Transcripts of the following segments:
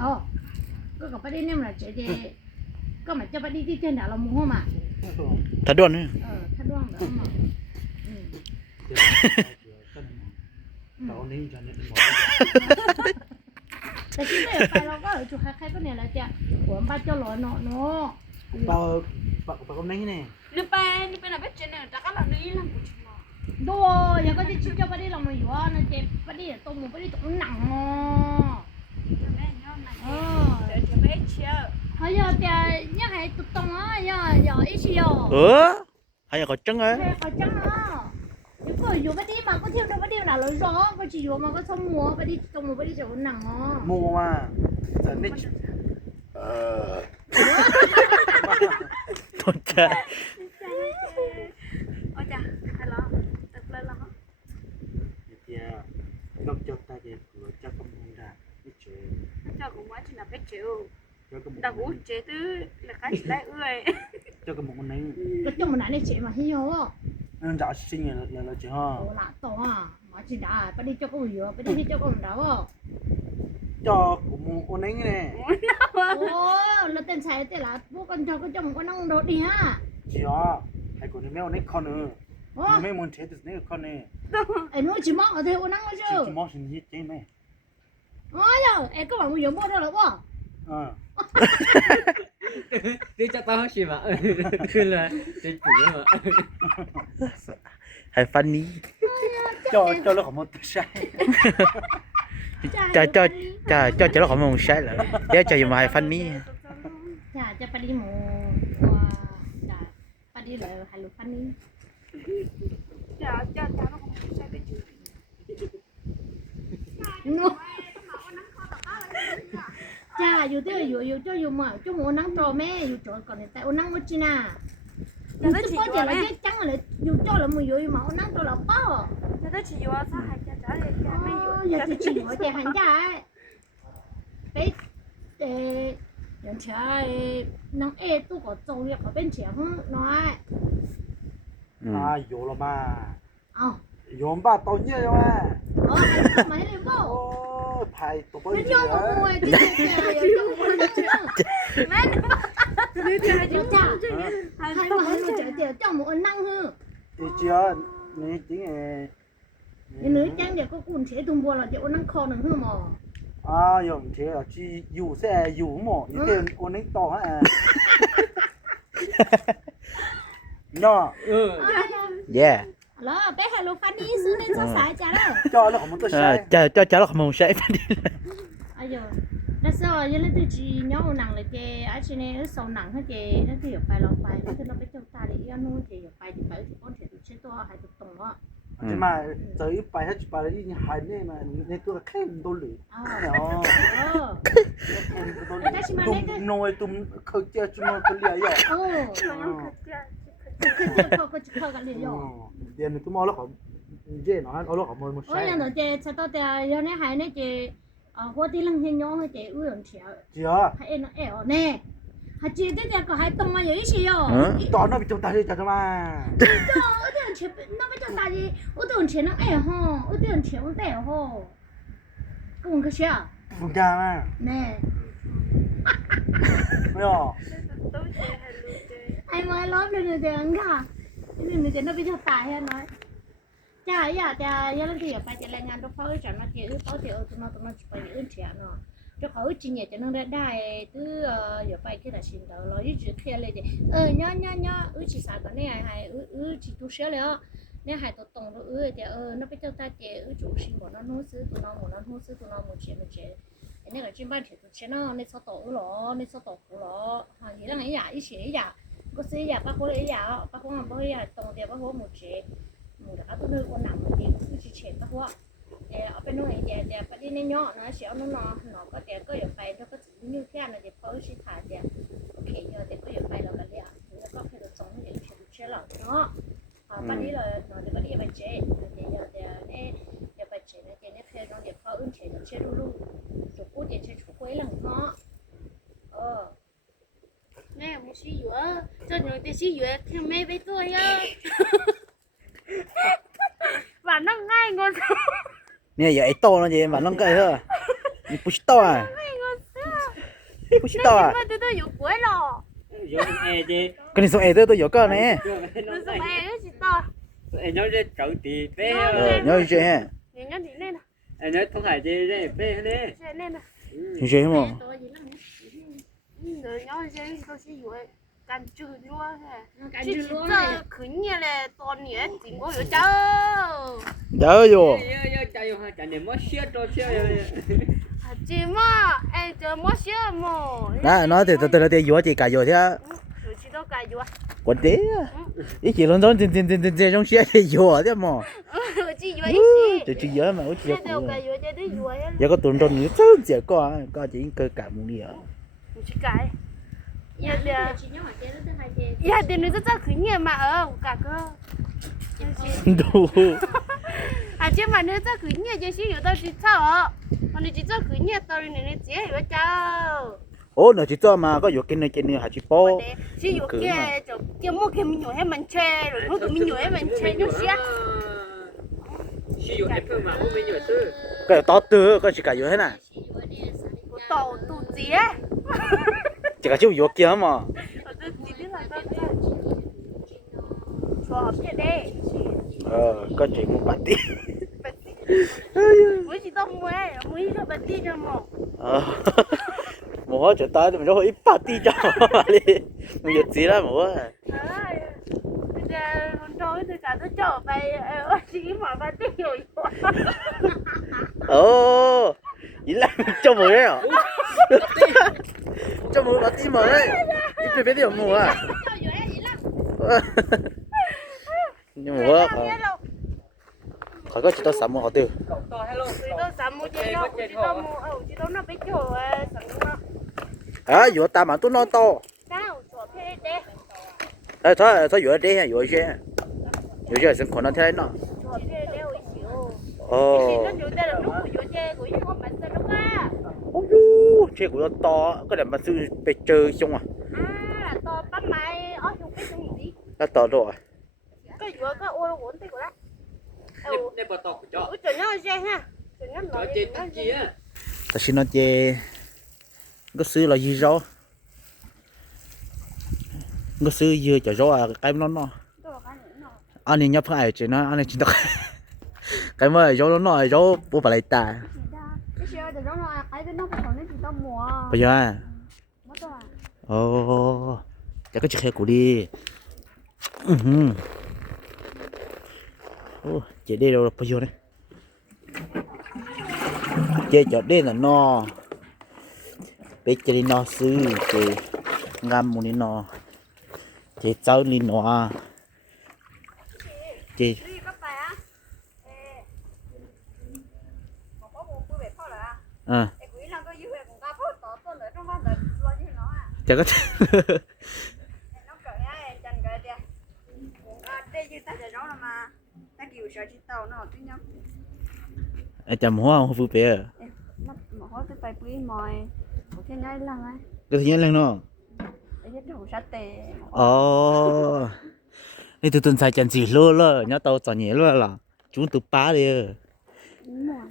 ก็ไปได้เนี่ยมันเจ๊ก็มันจะไปดีที่เจนดาเราโม่มา ถ้าด้วนนี่ ถ้าด้วงเดี๋ยวมาตอนนี้จะเนี่ยเป็นหมอ แต่ที่เนี่ยไปเราก็จุดใครก็เนี่ยแหละจ้ะหัวบ้านเจ้าหลอนเนาะ เปล่าก็ไม่เนี่ย 你ไป哪边捡呢？大家老是一两不去嘛。ดูอย่างก็จะชิเจ้าไปได้เรามาอยู่ว่านะเจ๊ไปได้ตรงมือไปได้ตรงหนังอ๋อ就没去。还有的你还不懂啊要一起哟 hay là có trứng á เขาจังอ่ะก็อยู่ไปดีมาก็เที่ยวไปดีน่ะเราร้องก็จะอยู่มาก็ชมมัวไปดีตรงมือไปดีจะหนังอ๋อ มัวมาแต่ไม่ thôi cha 我讲，还了，得了了哈。 เดี๋ยวนอกจากตาเด็กหัวจะกำลังได้ไม่เจอ เจ้าก็ว่าจะน่ะไปเจียว เจ้ากำลัง ดากูเจตื้อแล้วก็สิได้เอ้ย เจ้ากำลังนั่ง ก็จมมันนี่เจ๊มาที่โย่ นั่นจะสิ่งอะไรจ้า โอ้ละต่ออ่ะมาจีน่าไปดีเจ้าก็อยู่ไปดีเจ้าก็มันดาวอ่ะ เจ้ากำลังนั่งเนี่ย โอ้แล้วเต้นใช้แต่ละพวกกันเจ้าก็จมก็นั่งรถดีฮะ จ้าไอ้คนที่ไม่เอาเนี่ยคนนึงไม่มันเช็ดเนี่ยคนนึง ไอ้นู้นชิมองเอาเทวนั่งมาเจ้า ที่มองสิ่งนี้จริงไหม อ๋อเจ้าไอ้ก็ว่ามึงอยู่บ่ได้หรอวะ 你这当时嘛，去了，这煮嘛。 hay funny เจ้าแล้วเขาหมดใช่ cho nó khỏi một sai là để cho mà hay funny จ้าจะไปดีหมูว่าจ้าไปดีเลยฮัลโหลฟันนี่ จ้าแล้วก็ใช้ไปเจียว นู้จ้าอยู่เด้ออยู่เจ้าอยู่มาจุ่มโอนั่งรอแม่อยู่จอดก่อนแต่โอนั่งวัชินาอยู่ที่พ่อเจ้าเราเจ๊จังเลยอยู่เจ้าเราไม่อยู่มาโอนั่งตัวเราเป้า จะได้ฉีดว่าถ้าหายใจจะไม่อยู่ อยากจะฉีดหัวใจหันใจไปอย่างเช่นน้องตู้ก็โจยเขาเป็นเฉียงน้อย อยู่ละมา เอา อยู่บ้านตอนเนี้ยใช่ไหม อ๋อทำไมเลยบ่ โอ้ไผ่ตัว เป็นยอมมวยที่เจ้าคนเจ้า แม่เจ้าจ้าให้มาให้เราเจ้าหมูนั่งฮือ เจ้านี่จริง你女讲的个滚车动波了，就我能考能好嘛？用车去有噻有么？你得我能到啊。喏， yeah 了，别还路翻你是那做啥家了？叫了我们都晒。cho nó khỏi một sai funny 哎呦，那时候原来都是鸟囊来的，而且呢，手囊那个那个有白老白，那个那边就大的要弄的有白的白的，光铁都吃多还是懂了。ใช่ไหมเจอไปถ้าไปแล้วยิ่งหายเนี่ยมันในตัวแค่ตัวเหลือตุ้มน้อยตุ้มเขาเจ้าจุ่มเขาเลี้ยอ่ะ เข้ากันเลยย่อ เดี๋ยวนี้ตุ้มเอาแล้วเขาเจ๊เนาะเอาแล้วเขามา โอ้ ใช้ ยเนาะเจ๊ชัดต่อแต่ยังเนี่ยหายเนี่ยเจ๊หัวที่ลังเฮียน้องให้เจ๊อุ้ยหลงเฉียว เจ้า ให้เอ็นเอ๋อแน่หาเจ๊ได้แต่ก็หายตรงมาอยู่อีสิย่อ ตอนนั้นไปจมตายเลยจ้ามา 我这人钱那不叫啥的，我这人钱能爱哈，我这人钱我带哈，跟我个笑， บุญยามา 呢， ไม่หรอ 都เจให้รู้เจ 哎妈，老不了这样看，你这那比较大些呢。จ้าอย่าแต่ยังเดี๋ยวไปจะรายงานตัวเขาจะมาเจอเขาเดี๋ยวตัวมาไปอื่นเถียเนาะเจ้าเขาจริงเนี่ยจะนั่งได้ตื้ออย่าไปแค่แต่ชินเดียวเรา一直เคลียร์เลยดิเนี่ยชีสาก่อนเนี่ยให้ชีตัวเชื่อเลยเนี่ยให้ตัวตรงตัวเดี๋ยวนั่นไปเจ้าตาเจ้จูชินหมดนั่นนู้ซื้อตัวน้องหมดนั่นนู้ซื้อตัวน้องหมดเจ้อันนี้ก็จิ้มบ้านเถียตัวเชื่อเนาะในสตอหรอในสตอหรอหาอย่างไรอย่างอีเสียอย่างก็ซื้ออย่างป้าโคเลยอย่างป้าโคมันป้าอย่างตรงเดียวป้าโคหมดเจ้หมดแล้วตัวนึงคนหนังมันเดียวคือชีเช็ดป้าโคเอาไปนู่นเดี๋ยวไปที่นี่เนาะนะเสียวนู่นเนาะก็เดี๋ยวก็อย่าไปแล้วก็นิ้วแค่นั้นเดี๋ยวเขาชิถ่ายเดี๋ยวโอเคเดี๋ยวก็อย่าไปแล้วกันเลยแล้วก็แค่ตัวสองเดี๋ยวเชื่อหรอกเนาะป้านี้เลยเนาะเดี๋ยวก็เรียกไปเจ๊เดี๋ยวเนี่ยไปเจ๊เนี่ยแค่น้องเดี๋ยวเขาอื่นเจ๊เชื่อลูกจุกกู้เดี๋ยวเชื่อฉุกไว้หลังเนาะแม่ไม่ใช่อยู่เจ้าหนูจะใช่อยู่แค่ไม่ไปตัวเยอะหวานนั่งง่ายงอน nè giờ ấy to nó gì mà nó cái thôi你不知道啊不知道啊。这都有鬼了， Yo em đi. 跟你说哎，这都有个呢。 Nó 这是 này. 哎，知道， Em nói ra trậu thì bé. 你要学，人家你那呢， Em nói không phải đi ra bé nè. 在那呢，你学么？人家这都是有干猪肉嘿，感这觉罗这去年嘞，当年经过有走，有哟。 Yo chạy vô chạy để mất xe cho xe. 这嘛，哎，这么些么，那那得有这个有的，有几多干有啊？我的啊，一起弄这种些有的嘛，我只有一些，就只有嘛，我只有这都干有，这都有啊，有个炖炖你真这个应该干么的啊？不去改，也得。 Hãy Dạ thì nó rất khứ nhiều mà ở cả cơ. 都， À chứ mà nó rất khứ nhiều chứ xíu tao chỉ sao. Còn nó chỉ rất khứ nhiều tao nên nó chỉ hiểu cháu. 哦，那就做嘛，个有跟你还去包， Xíu kia cho kia mua kia mình nhổ hết mình chơi rồi mua cái mình nhổ hết mình chơi nó xía. Sử dụng Apple mà không biết nhiều thứ. 个到头个是个有嘿呐， Tao tụ gì á. 这个就有个嘛， Ở đây chỉ biết là tao cho học kia đây. 个这么办的， Mới chỉ tao mua ấy, mới cho bạn đi cho mà. 冇就打咁咗去100啲咋嘛你，冇日子啦冇啊， Bây giờ con trôi thì cả tôi trở về chỉ mà bạn đi rồi. 哦，依家做冇嘢啊，做冇100啲冇咧，你俾啲有冇啊？你冇啊？佢嗰次都什麼好啲？ Hello. Chỉ tao sắm mua chơi đâu, chỉ tao mua, chỉ tao nó biết chỗ sẵn nó. 啊，有大馬都攞多， Sao, chỗ thế đấy, 他有啲有些是可能睇嗱， chỗ thế đấy hồi xíu. Thì 哦 nó。chỗ đây là lúc của chỗ chơi của những con bánh xe đó á. 哦呦，這個要多，嗰兩把手被追凶啊！ À, là to bắt máy, không biết trong gì. 那多多啊！ Cái chỗ cái ô uốn tay của nó. Nè bỏ tóc cho. Ủa chỗ nó xe ha. Chỗ nó Cho nói chị nó tắt chi á. 但是呢，這個手來一繞，個手一就繞啊，cái nó Đồ cái nữa nó. anh ấy nhấp phải chứ nó anh ấy chỉ được cái mà繞nó繞bố bà lại ta Chỉ ra, cái xe thì nó là cái nó có còn nó chỉ tao mua. bây giờ à Mất rồi. ồ chắc cái chiếc xe của đi ô chị đi đâu bao nhiêu đấy chị chọn đây là no bây giờ đi no sư chị ngâm một đi no chị cháu đi no chị Đi các bạn á. Một có một cái bếp thôi là. à Cái quý là tôi yêu về cũng có tốt tôi nữa trong bao giờ lo như nó à. chắc có Nó cởi á, chân cởi kìa. Đây như ta sẽ nói là mà ta kiểu sợ chỉ tàu nó tí nhau. chăm hoa không vui vẻ Nó mà hỏi tôi phải quý mồi. Một cái nhai lăng ấy. cái thứ nhất là nó Để cái đầu sát tệ. ồ này tụi sai chân gì luôn rồi nhớ tao chọn nhẹ luôn là chúng tụi ba đi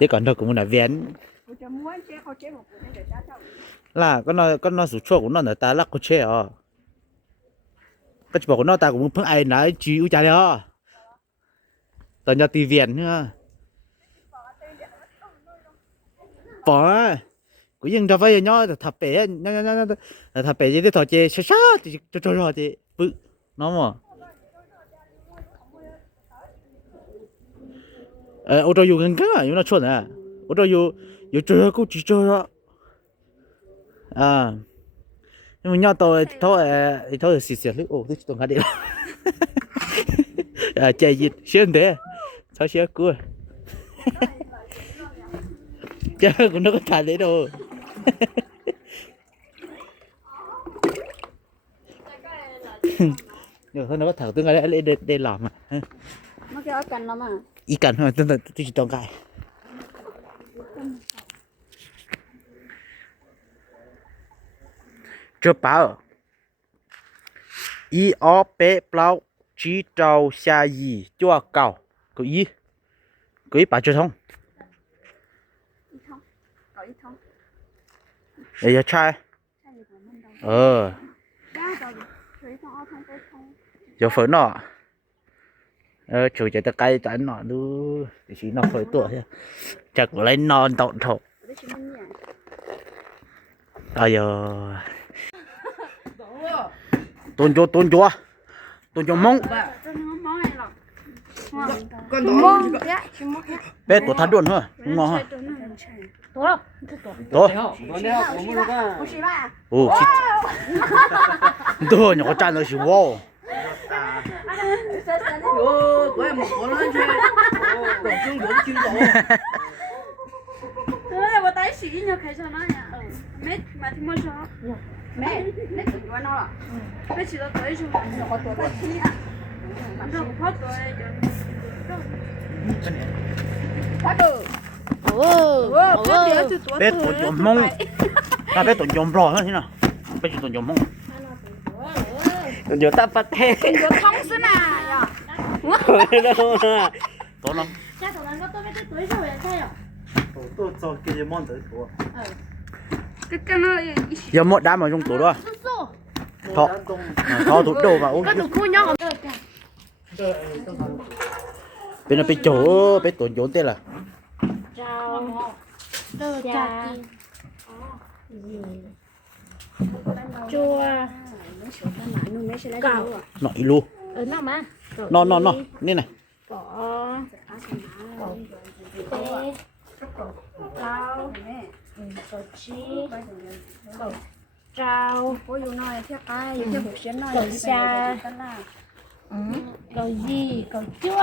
thế còn đâu cũng là vén Tôi cho muốn chế không chế một cái để ta tàu. là con nó sụt chuột của nó là ta lắc có chế à cái bảo của nó ta cũng phương ai nói chú cha đi à tao nhà tì vén nữa bỏ cũng nhưng cho vay nhớ thập bể nhớ thập bể gì thọ chế sát sát thì cho thì bự nó mà ô tô dùng cái à, nó chuẩn à, ô tô dùng chơi cũng chỉ chơi đó, à, nhưng mà nhau tôi thôi xì xì ô tôi chỉ toàn cái đấy, à chạy gì xuyên thế, sao xuyên cua, chơi cũng đâu có thà đấy đâu, nhưng thôi nó có thằng tôi ngay đây làm mà. Nó cái áo cành lắm à. Ý cảnh thôi, tôi chỉ toàn cái. Chưa bảo. Ý ó bé bao chỉ trâu xa gì cho cầu. Cứ ý bảo chưa thông. Ít không? Có ít không? Để cho trai. Cá tao thủy tao không có không. giờ phở nọ chủจะตะไคร้ใจหนอดูดิฉันนอเผยตัวใช่จากไรนอนตอนถก Để chị mình nhả. อ้ยตุนจัวตุนจัวตุนจัวมง Cho nó món này lọc. Con Món cá, chị món cá. เป็ดตัวทัดด่วนเหรอมองฮะ Cho nó lên trời. ตัวเราตัว ตัว con đeo của mua ra. Ủa chị ba. โอ้ชิตัวเนี่ยเขาจานเลยสิว้าว Ô, của em một con lên chơi. Tổ chung vốn chưa rõ. Thế là bà tái sĩ nhau khai cho nó nha. Mết mà thì mua cho. Mết tụi nó nó. Mết chỉ là tới chung. Nó có tuổi bắt khí à. Bạn đâu có tuổi. Phát được. โอ้ เป็ดตัวจัวมงถ้าเป็ดตัวจัวปลอดนี่นะเป็ดตัวจัวมง Giờ ta bắt thế. Nó thông xí nè. Đâu à. ตัวน้อง จ้าตัวนั้นก็ตัวไม่ได้ตัวช่วยใช่หรอ ตัวโจเกยมอนตัวตัว Cái nó. อย่าหมดด้ามมาจงตัวด้วย สู้ ทอทอถูกโดมาโอ้ ก็ถูกคู่ย่องเออจ้า เป็นอะไรโจ้เป็ดตัวโยนเต้ล่ะ เจ้าเด้อจ้าจัว Cào. หน่อยลู น่ามาน อนนี่ไง ก่อ Cào. ก่อชีก่อเจ้า Ủa dù nói thiết ai, dù thiết cuộc chiến nói. Cậu xa.ก่อยีก่อจัว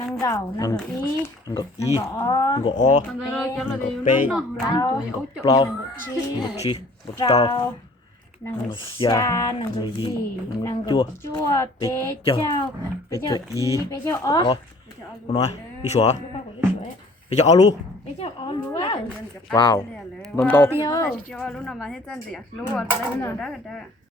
นังเก่านังอี มันก็ นั อี งก่อ มันก็อ Thằng này rồi cho là điều Bê. nó Lao.มันก็เปล่า ชี มันก็ชีมันก็ เจ้า เจ้า นัง นัง ชานังยีนังจัวเป๊เจ้าเป๊เจ้าอีเป๊เจ้าอ๋อ อ๋อคุณน้อยพี่ชัวไปจะเอาลู เป๊เจ้าอ๋อรู้ว่า ว้าว นมโต Tiêu. Chỉ cho lúc nào mà hết chân gì à? Lúc nào lấy nó đó.